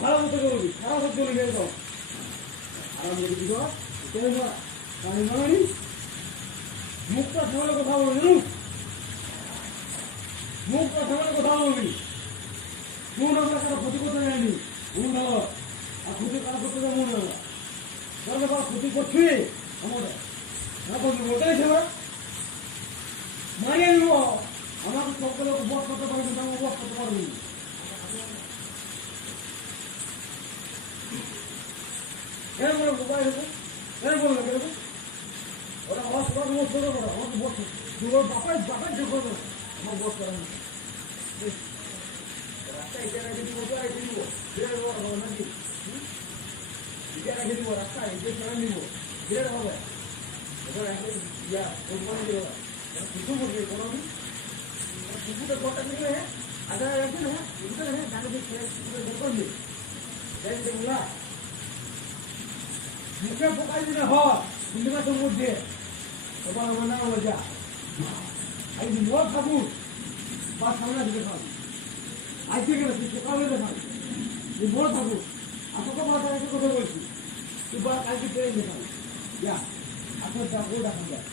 ভালো মতো করবি খারাপ হচ্ছে আরাম করে দিব মুখটা সামনে কথা বলবি মুখটা সামনে কথা বলবি কোন আমরা কারো ক্ষতি করতে যায়নি মন ভালো আর ক্ষতি কারো করতে যাবো মন ভালো কারণ ক্ষতি করছি আমাদের ওটাই সেবা মারিয়ে নিব আমাকে সকলে বস করতে পারবেন আমি বস করতে পারবি এর বলে উপায় হতো এর বললো কেন ওরা বস করার বস করে ওরা আমাকে বস দুটো বাপাই যোগ করবো আমার বস করার রাস্তা এটা রেখে দিব ওটা রেখে দিব বিরাট বড় হবে নাকি এটা রেখে দিব রাস্তা এটা ছেড়ে দিব বিরাট হবে এবার একটা ইয়া কোম্পানি দিব কিছু করবে কোনো দিন কিছুটা গোটা নিলে আধা রাখবেন হ্যাঁ কিছুটা হ্যাঁ জানে যে কিছুটা করবে তাই দেখলা মুখে পোকাই দিলে হয় কিন্তু না তোর মধ্যে তোমার আমার না হয়ে যা এই যে মোট ঠাকুর বা সামনে দিতে পারবি আজকে গেলে তুই সকালে দেখাবি তুই মোট ঠাকুর আর তোকে বলা কথা বলছি তুই বা কালকে ট্রেন দেখাবি যা আপনার যা ও দেখা যায়